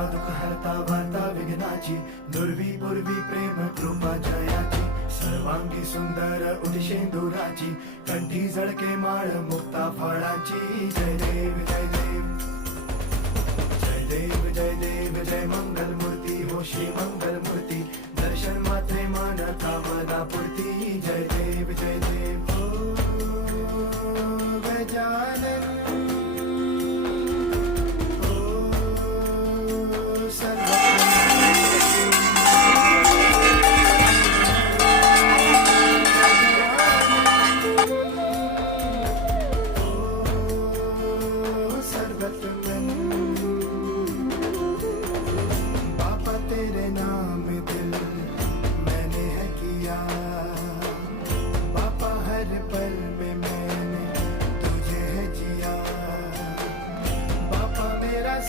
हरता दुःख हरता वार्ता विघ्नाची, दुर्वी पूर्वी प्रेम कृपा जयाची, सर्वांगी सुंदर उदिशेंदुराची, कंठी झळके माळ मुक्ता फळाची. जय देव जय देव.